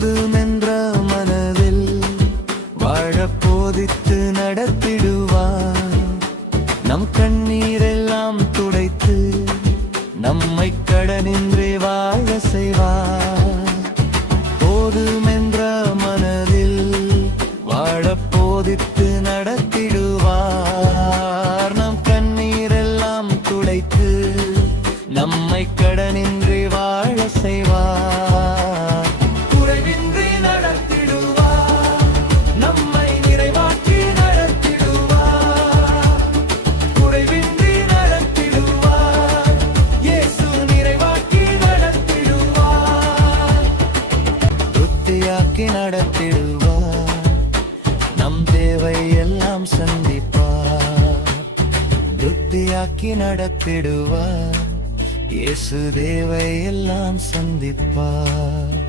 போதுமென்ற மனதில் வாழ போதித்து நடத்திடுவார். நம் கண்ணீரெல்லாம் துடைத்து நம்மை கடனின்றி வாழ செய்வார். போதுமென்ற மனதில் வாழ போதித்து நடத்திடுவார். நம் கண்ணீரெல்லாம் துடைத்து நம்மை கடனின்றி வாழ செய்வார். குறைவின்றி நடத்திடுவார், நம்மை நிறைவாக்கி நடத்திடுவார். குறைவின்றி நடத்திடுவார், இயேசு நிறைவாக்கி நடத்திடுவார். திருப்தியாக்கி நடத்திடுவார், நம் தேவை எல்லாம் சந்திப்பார். திருப்தியாக்கி நடத்திடுவார், இயேசு தேவை எல்லாம் சந்திப்பார்.